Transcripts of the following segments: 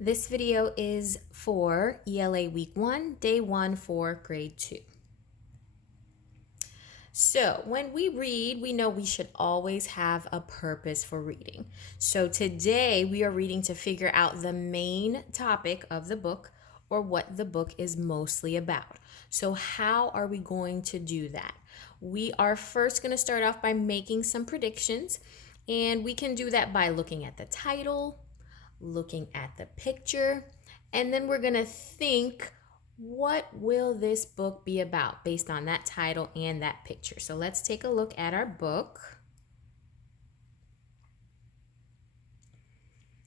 This video is for ELA Week 1, Day 1 for Grade 2. So when we read, we know we should always have a purpose for reading. So today we are reading to figure out the main topic of the book or what the book is mostly about. So how are we going to do that? We are first going to start off by making some predictions, and we can do that by looking at the title, looking at the picture, and then we're going to think, what will this book be about based on that title and that picture? So let's take a look at our book.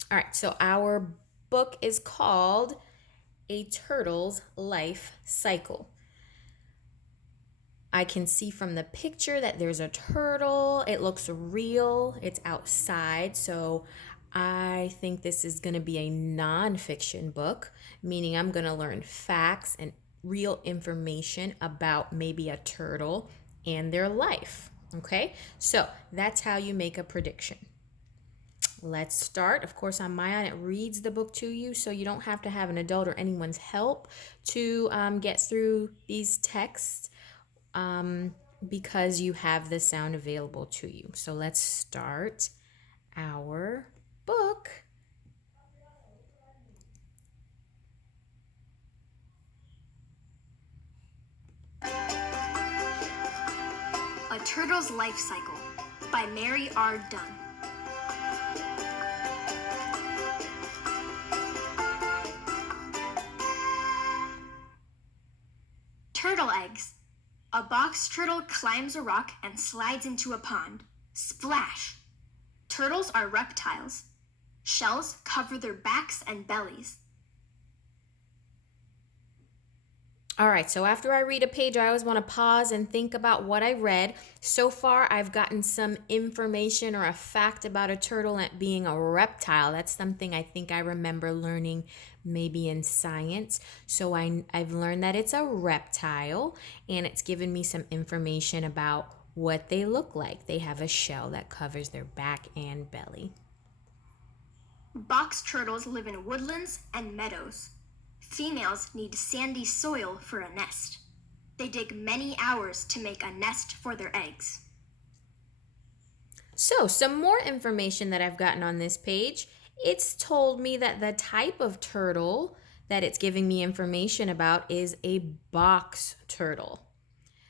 All right, so our book is called A Turtle's Life Cycle. I can see from the picture that there's a turtle. It looks real. It's outside. So I think this is going to be a nonfiction book, meaning I'm going to learn facts and real information about maybe a turtle and their life. Okay, so that's how you make a prediction. Let's start. Of course, on my own, it reads the book to you, so you don't have to have an adult or anyone's help to get through these texts. Because you have the sound available to you. So let's start our book. A Turtle's Life Cycle by Mary R. Dunn. Turtle eggs. A box turtle climbs a rock and slides into a pond. Splash! Turtles are reptiles. Shells cover their backs and bellies. All right, so after I read a page, I always want to pause and think about what I read. So far, I've gotten some information or a fact about a turtle being a reptile. That's something I think I remember learning maybe in science. So I've learned that it's a reptile, and it's given me some information about what they look like. They have a shell that covers their back and belly. Box turtles live in woodlands and meadows. Females need sandy soil for a nest. They dig many hours to make a nest for their eggs. So, some more information that I've gotten on this page. It's told me that the type of turtle that it's giving me information about is a box turtle.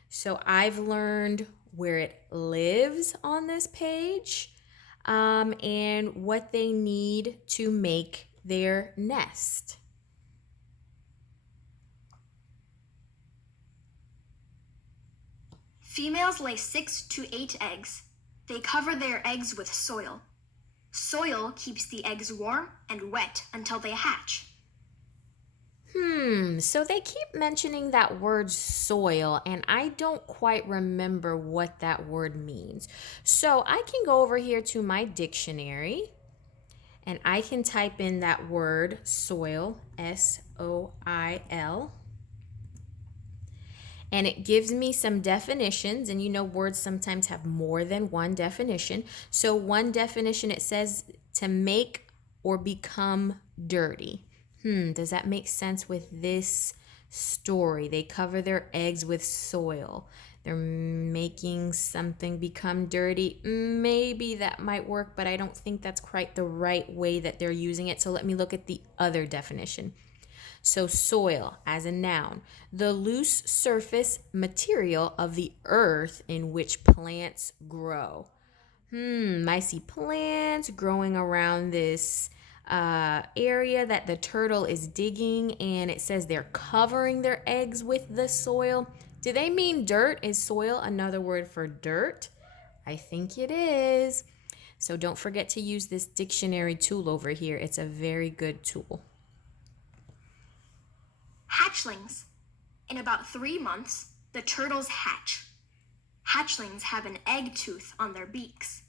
So, I've learned where it lives on this page and what they need to make their nest. Females lay 6 to 8 eggs. They cover their eggs with soil. Soil keeps the eggs warm and wet until they hatch. So they keep mentioning that word soil, and I don't quite remember what that word means. So I can go over here to my dictionary, and I can type in that word soil, S-O-I-L. And it gives me some definitions, and you know words sometimes have more than one definition. So one definition, it says to make or become dirty. Does that make sense with this story? They cover their eggs with soil. They're making something become dirty. Maybe that might work, but I don't think that's quite the right way that they're using it. So let me look at the other definition. So soil as a noun, the loose surface material of the earth in which plants grow. I see plants growing around this area that the turtle is digging, and it says they're covering their eggs with the soil. Do they mean dirt? Is soil another word for dirt? I think it is. So don't forget to use this dictionary tool over here. It's a very good tool. Hatchlings. In about 3 months, the turtles hatch. Hatchlings have an egg tooth on their beaks.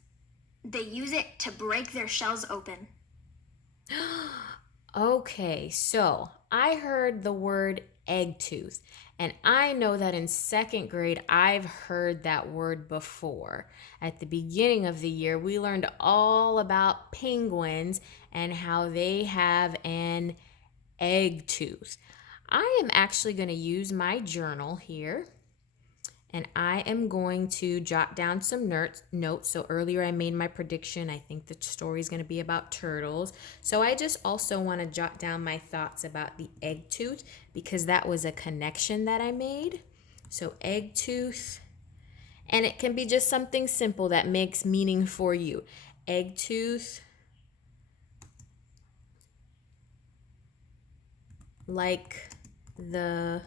They use it to break their shells open. Okay, so I heard the word egg tooth. And I know that in second grade, I've heard that word before. At the beginning of the year, we learned all about penguins and how they have an egg tooth. I am actually going to use my journal here and I am going to jot down some notes. So earlier I made my prediction. I think the story is going to be about turtles. So I just also want to jot down my thoughts about the egg tooth because that was a connection that I made. So egg tooth, and it can be just something simple that makes meaning for you. Egg tooth, like the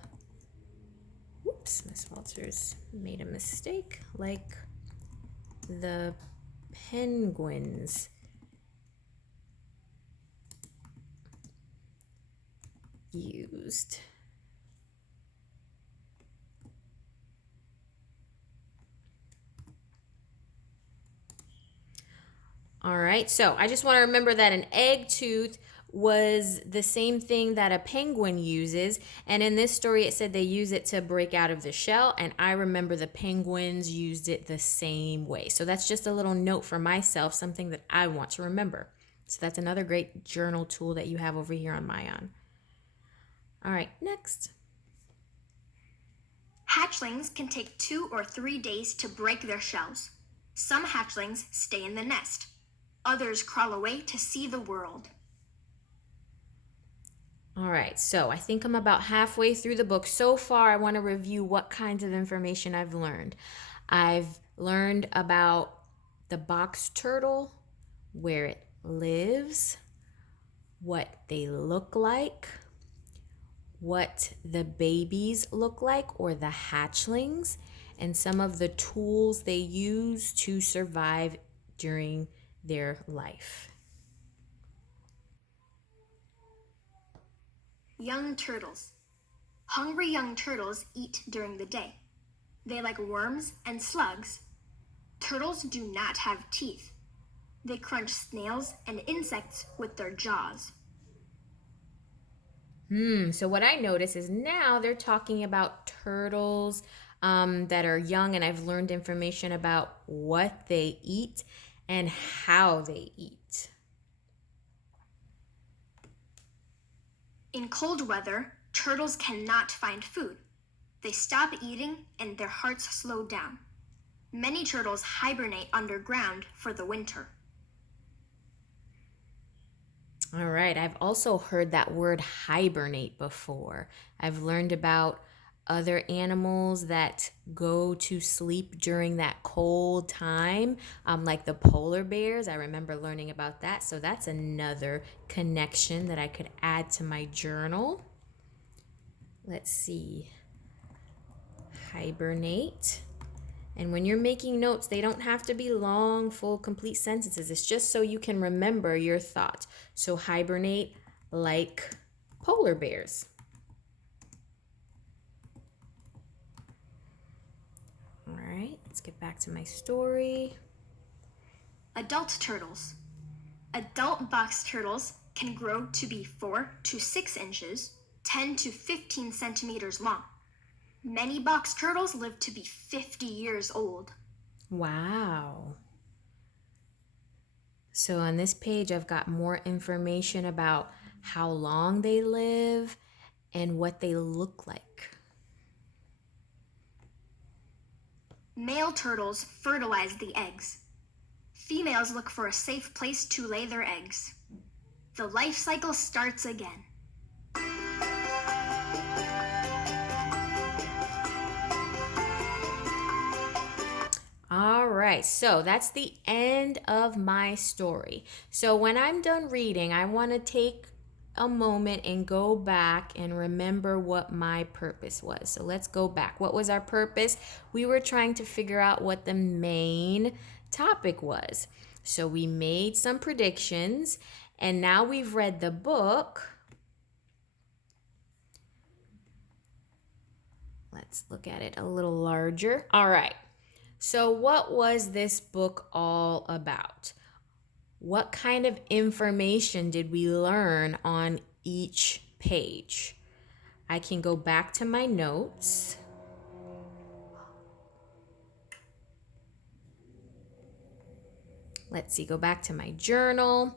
Oops, Miss Walters made a mistake, like the penguins used. All right, so I just want to remember that an egg tooth was the same thing that a penguin uses. And in this story, it said they use it to break out of the shell. And I remember the penguins used it the same way. So that's just a little note for myself, something that I want to remember. So that's another great journal tool that you have over here on Mayan. All right, next. Hatchlings can take 2 or 3 days to break their shells. Some hatchlings stay in the nest. Others crawl away to see the world. All right, so I think I'm about halfway through the book. So far, I want to review what kinds of information I've learned. I've learned about the box turtle, where it lives, what they look like, what the babies look like or the hatchlings, and some of the tools they use to survive during their life. Young turtles. Hungry young turtles eat during the day. They like worms and slugs. Turtles do not have teeth. They crunch snails and insects with their jaws. So what I notice is now they're talking about turtles that are young, and I've learned information about what they eat and how they eat. In cold weather, turtles cannot find food. They stop eating and their hearts slow down. Many turtles hibernate underground for the winter. All right, I've also heard that word hibernate before. I've learned about other animals that go to sleep during that cold time, like the polar bears. I remember learning about that. So that's another connection that I could add to my journal. Let's see. Hibernate. And when you're making notes, they don't have to be long, full, complete sentences. It's just so you can remember your thought. So hibernate like polar bears. All right, let's get back to my story. Adult turtles. Adult box turtles can grow to be 4 to 6 inches, 10 to 15 centimeters long. Many box turtles live to be 50 years old. Wow. So on this page, I've got more information about how long they live and what they look like. Male turtles fertilize the eggs. Females look for a safe place to lay their eggs. The life cycle starts again. All right, so that's the end of my story. So when I'm done reading, I want to take a moment and go back and remember what my purpose was. So let's go back. What was our purpose? We were trying to figure out what the main topic was. So we made some predictions, and now we've read the book. Let's look at it a little larger. All right. So what was this book all about? What kind of information did we learn on each page. I can go back to my notes. Let's see, go back to my journal.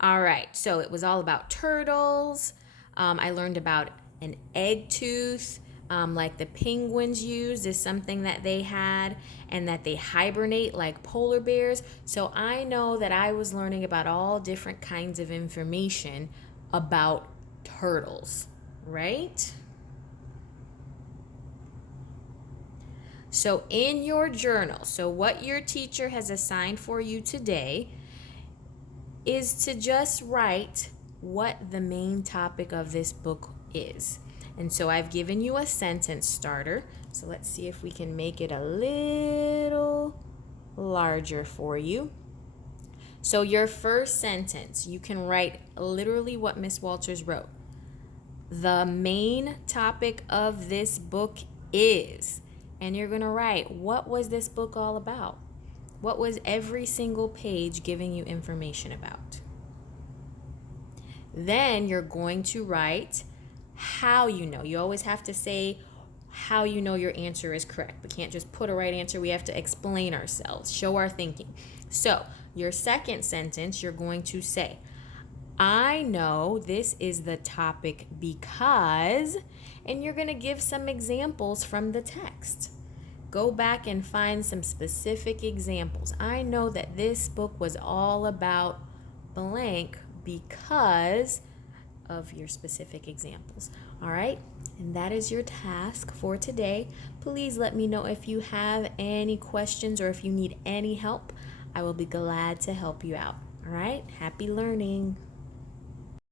All right, so it was all about turtles. I learned about an egg tooth, like the penguins used, is something that they had, and that they hibernate like polar bears. So I know that I was learning about all different kinds of information about turtles, right? So in your journal, so what your teacher has assigned for you today is to just write what the main topic of this book is. And so I've given you a sentence starter. So let's see if we can make it a little larger for you. So your first sentence, you can write literally what Miss Walters wrote. The main topic of this book is, and you're going to write, what was this book all about? What was every single page giving you information about? Then you're going to write how you know. You always have to say how you know your answer is correct. We can't just put a right answer. We have to explain ourselves, show our thinking. So your second sentence, you're going to say, I know this is the topic because, and you're going to give some examples from the text. Go back and find some specific examples. I know that this book was all about blank because of your specific examples. All right, and that is your task for today. Please let me know if you have any questions or if you need any help. I will be glad to help you out. All right, happy learning.